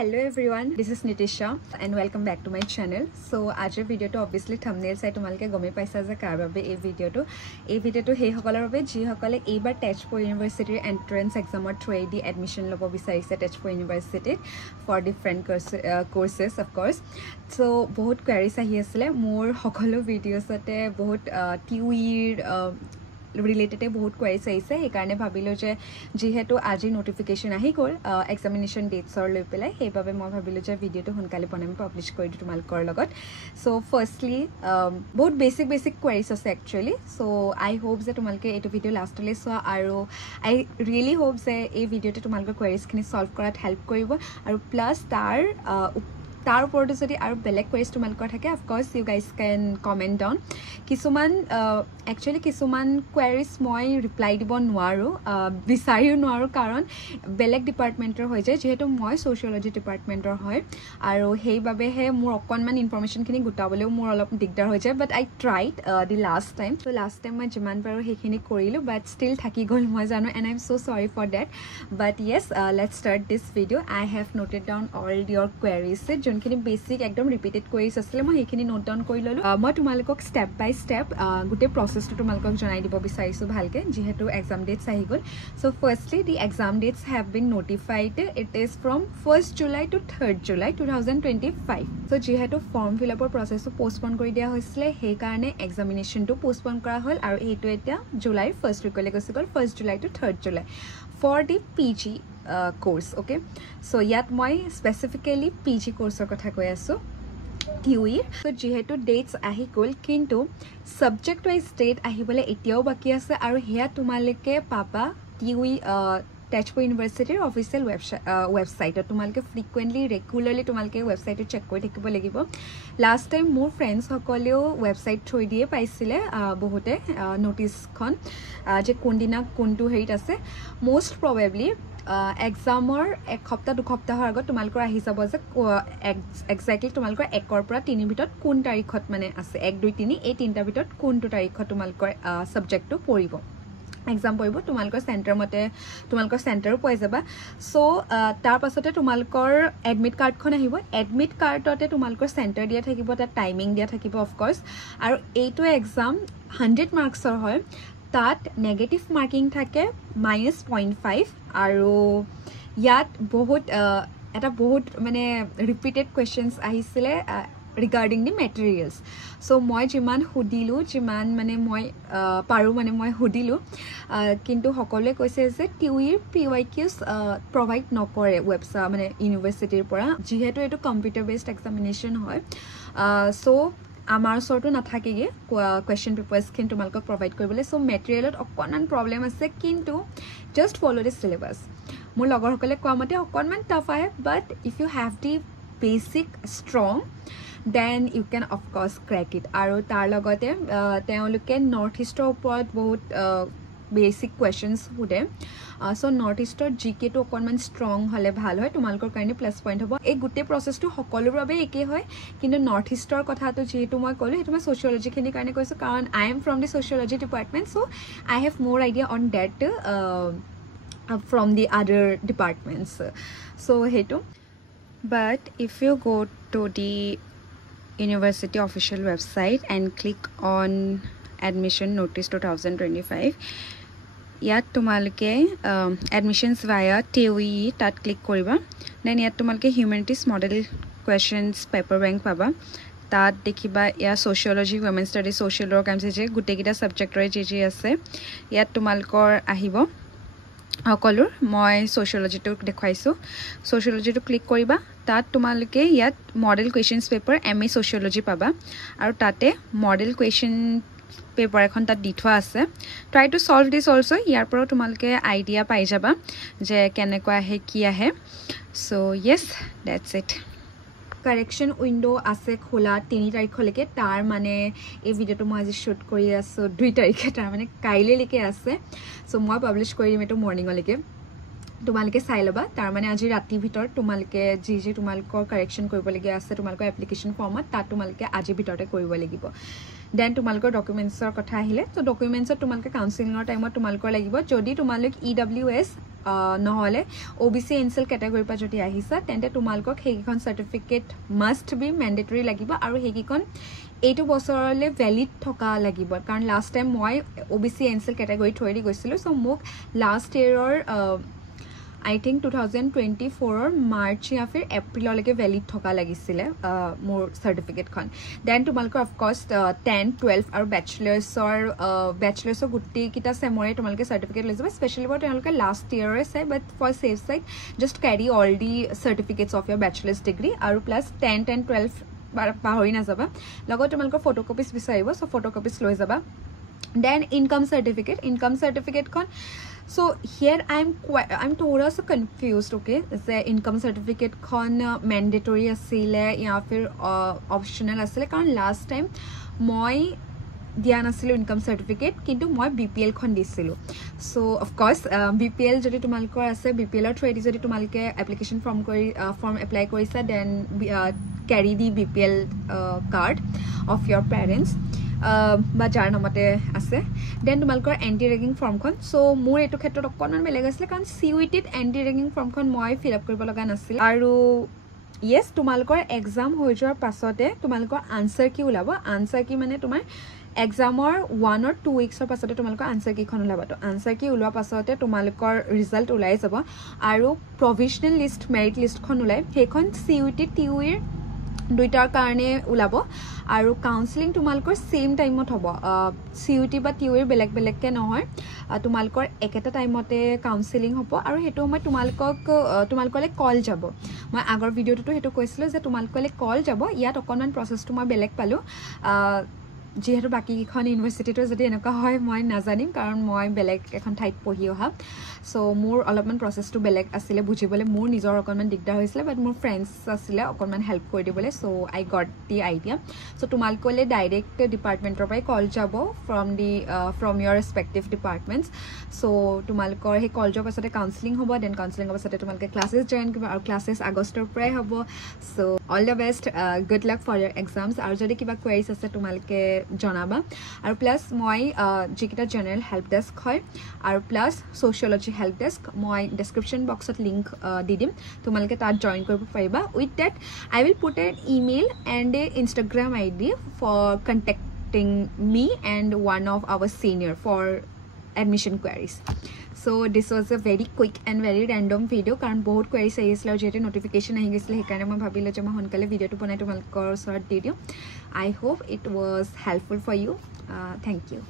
Hello everyone, this is Nitisha and welcome back to my channel. So ajor video to obviously thumbnail sai tumalke gome paisa je kar babe ei video to he hokolar babe ji hokale eibar Techpo University entrance exam or through di admission lobo bisarise Techpo University for different courses of course. So bahut queries ahi asile mor hokolo videos ate bahut TUE related बहुत queries आइसे हे कारणे भाबिलो जे जेहेतु আজি notification आহি goal examination dates or লৈ পেলাই हे বাবে মই ভাবিলো যে ভিডিওটো হুনকালে বনাম পাবলিশ কৰি দিম তোমালকৰ লগত so firstly বহুত basic queries আছে actually so I hope যে তোমালকে এটো ভিডিও লাষ্টলে সোৱা আৰু I really hope যে এই ভিডিওতে তোমালকৰ queries খিনি solve কৰাত help কৰিব আৰু plus তাৰ ওপৰতে যদি আৰু বেলেগ queries তোমালকৰ থাকে of course you guys can comment down কিছুমান actually কিছুমান queries মই reply দিব নোৱাৰো বিচাৰিও নোৱাৰো কাৰণ বেলেগ ডিপাৰ্টমেন্টৰ হৈ যায় যেহেতু মই sociology ডিপাৰ্টমেন্টৰ হয় আৰু হেইবাবে হে মোৰ অকনমান ইনফৰমেশন খিনি গুটাবলেও মোৰ অলপ দিগদাৰ হৈ যায় but I tried the last time so last time মই যিমান পাৰো হেখিনি কৰিলো but still থাকি গল মই জানো and I'm so sorry for that but yes let's start this video I have noted down all your queries যোনখিনি বেসিক একদম repeated queries আছিল মই হেখিনি নোট ডাউন কৰি ললো মই তোমালোকক স্টেপ বাই স্টেপ গুটে প্ৰসেসটো তোমালোকক জনাই দিব বিচাৰিছো ভালকে যেহেতু এক্সাম ডেটস আহি গল so firstly the exam dates have been notified it is from 1st July to 3rd July 2025 so যেহেতু ফর্ম ফিল আপৰ প্ৰসেসটো পোস্টপন কৰি দিয়া হৈছিল হে কাৰণে এক্সামিনেশনটো পোস্টপন কৰা হল আৰু এইটো এটা জুলাই 1st উইকলে গৈছিল 1st July to 3rd July for the PG course okay so yat moi specifically PG course or kotha koi asu TUE so jehetu dates ahi gol kintu subject wise date ahibole etiao baki ase aru heya tumaleke papa TUE Techpo University official website tumalke frequently regularly tumalke website check kori থাকিব লাগিব last time more friends hokoleo website thoi die paisile bohote notice khon je kondina kontu herit ase most probably examor ek hopta du hoptahor agot tumalkor ahi jabo je exactly tumalkor 1 or পৰা 3 ভিতৰত কোন তাৰিখত মানে আছে 1 2 3 এই তিনটা ভিতৰত কোনটো তাৰিখত তুমালকৰ সাবজেক্টটো পৰিব exam পঢ়িব তোমালকৰ সেন্টাৰ মতে তোমালকৰ সেন্টাৰো পাই যাবা সো তাৰ পাছতে তোমালকৰ এডমিট কাৰ্ডখন আহিব এডমিট কাৰ্ডতে তোমালকৰ সেন্টাৰ দিয়া থাকিব তাৰ টাইমিং দিয়া থাকিব অফ কোৰ্স আৰু এইটো এক্সাম 100 মাৰ্কসৰ হয় তাত নেগেটিভ মাৰ্কিং থাকে -0.5 আৰু ইয়াত বহুত এটা বহুত মানে ৰিপিটেড কোৱেশ্চনস আহিছিলে regarding the materials so moi jiman hudilu jiman mane moi paru mane moi hudilu kintu hokole koise je TUE PYQs provide nokore website mane university pora jehetu etu computer based examination hoy so amar sorto na thakege question papers kin tumalko provide koribole so materialot okonan problem ase kintu just follow the syllabus mur logor hokole koa mate okonman tough ahe but if you have the basic strong then you can of course crack it aru tar logote teoluke north east uport bahut basic questions hude so north east GK to okonman strong hole bhal hoy tumalkor karone plus point hobo ei gute process to hokolor babe eke hoy kintu north east or kotha to jehetu moi kolu hetu moi sociology khini karone koisu karon I am from the sociology department so I have more idea on that from the other departments so hetu but if you go to the university official website and click on admission notice 2025 yat tumalke admissions via TUE tat click koriba then yat tumalke humanities model questions paper bank paba tat dekhiba ya sociology women studies social work amse gute gita subject roi je ase yat tumalkor ahibo সকলৰ মই sociology to দেখাইছো sociology to click কৰিবা তাত তোমালকে ইয়াত model questions paper MA sociology পাবা আৰু তাতে মডেল কোৱেশ্চন পেপাৰ এখন তাত দি থোৱা আছে try to solve this also ইয়াৰ পৰা তোমালকে আইডিয়া পাই যাবা যে কেনেকৈ আহে কি আহে so yes that's it correction window আছে খোলা 3 তাৰিখলৈকে তাৰ মানে এই ভিডিওটো মই আজি শুট কৰি আছো 2 তাৰিখে তাৰ মানে কাইলে লৈকে আছে সো মই পাবলিশ কৰি দিম এটো মৰ্নিং লৈকে তোমালকে চাই লবা তাৰ মানে আজি ৰাতি ভিতৰ তোমালকে যি তোমালকৰ কাৰেকচন কৰিব লাগি আছে তোমালকৰ এপ্লিকেশন ফৰ্মত তা তোমালকে আজি ভিতৰতে কৰিব লাগিব দেন তোমালোকৰ ডকুমেণ্টছৰ কথা আহিলে তো ডকুমেণ্টছত তোমালোকে কাউন্সেলিঙৰ টাইমত তোমালোকৰ লাগিব যদি তোমালোক EWS নহলে OBC NCL কেটেগৰীৰ পৰা যদি আহিছা তেন্তে তোমালোকক সেইখন সাৰ্টিফিকেট মাষ্ট বি মেন্ডেটৰী লাগিব আৰু সেইখন এইটো বছৰলৈ ভ্যালিড থকা লাগিব কাৰণ লাষ্ট টাইম মই OBC NCL কেটেগৰী থৈৰি গৈছিলো সো মোক লাষ্ট ইয়েৰৰ I think 2024 March या फिर April लगे valid थोका लगी सिले मोर certificate खान then तुम्हारे को of course 10 12 और bachelors और गुट्टी किता सेमोरे तुम्हारे के certificate ले जाओ especially वो तुम्हारे के last year है but for safe side just carry all the certificates of your bachelor's degree और plus 10 12 पाहरी ना जाबा लगो तुम्हारे को photocopies बिसाइबो so photocopies लो जाबा then income certificate Khan so here I'm थोड़ा सा confused okay the income certificate con mandatory asile या फिर optional asile कारण last time moi দিয়া নাছিলো income certificate কিন্তু মই BPL খন দিছিলো so of course BPL যদি তোমালকৰ আছে BPL ৰ থ্ৰুদি যদি তোমালকে application form apply কৰিছা then carry the BPL card of your parents বা যাৰ নামতে আছে দেন তোমালকৰ এন্টি ৰেগিং ফৰ্মখন সো মোৰ এটো ক্ষেত্ৰত অকনমান বেলেগ আছিল কাৰণ CUET ত এন্টি ৰেগিং ফৰ্মখন মই ফিল আপ কৰিব লগা নাছিল আৰু yes তোমালকৰ এক্সাম হৈ যোৱাৰ পাছতে তোমালকৰ আনসাৰ কি ওলাব আনসাৰ কি মানে তোমাৰ এক্সামৰ 1 or 2 weeks পাছতে তোমালকৰ আনসাৰ কি খন ওলাব তো আনসাৰ কি ওলোৱা পাছতে তোমালকৰ ৰিজাল্ট ওলাই যাব আৰু প্ৰভিজনাল লিষ্ট মেৰিট লিষ্ট খন ওলাই সেইখন CUET TUE দুইটাৰ কাৰণে ওলাব আৰু কাউন্সেলিং তোমালকৰ সেম টাইমত হ'ব CUET বা TUE বেলেগ বেলেগকে নহয় তোমালকৰ একেটা টাইমতে কাউন্সেলিং হ'ব আৰু হেতু মই তোমালকলে কল যাব মই আগৰ ভিডিওটো হেতু কৈছিল যে তোমালকলে কল যাব ইয়াত অকনমান প্ৰসেসটো মই বেলেগ পালো যেহেতু বাকি কিখন ইউনিভাৰ্সিটিটো যদি এনেকা হয় মই নাজানিম কাৰণ মই বেলেগ এখন ঠাইত পঢ়ি অহা সো মোৰ অলপমান প্ৰসেসটো বেলেগ আছিল বুজিবলে মোৰ নিজৰ অকনমান দিগদাৰ হৈছিল বাট মোৰ ফ্ৰেন্ডস আছিল অকনমান হেল্প কৰি দিবলে so I got the idea so তোমালকলে ডাইৰেক্ট ডিপাৰ্টমেন্টৰ পৰাই কল যাব from your respective departments so তোমালকৰ হে কল যাব পাছতে কাউন্সেলিং হ'ব দেন কাউন্সেলিং হ'ব পাছতে তোমালকে ক্লাसेस জয়েন কৰিব আৰু ক্লাसेस আগষ্টৰ পৰাই হ'ব so all the best good luck for your exams আৰু যদি কিবা কোৱেৰিজ আছে তোমালকে জনাবা আৰু প্লাস মই যিকিটা জেনাৰেল হেল্প ডেস্ক হয় আৰু প্লাস সোশিয়োলজি হেল্প ডেস্ক মই ডেসক্ৰিপশন বক্সত লিংক দি দিম তোমালকে তাত জয়েন কৰিব পাৰিবা with that I will put an email and a Instagram ID for contacting me and one of our senior for admission queries so this was a very quick and very random video কাৰণ বহুত queries আহিছিল আৰু যেতে notification আহি গৈছিল হেকাৰণে মই ভাবিলো যে মই হনকালে ভিডিওটো বনাই তোমালকৰ ওচৰত দি দিও I hope it was helpful for you thank you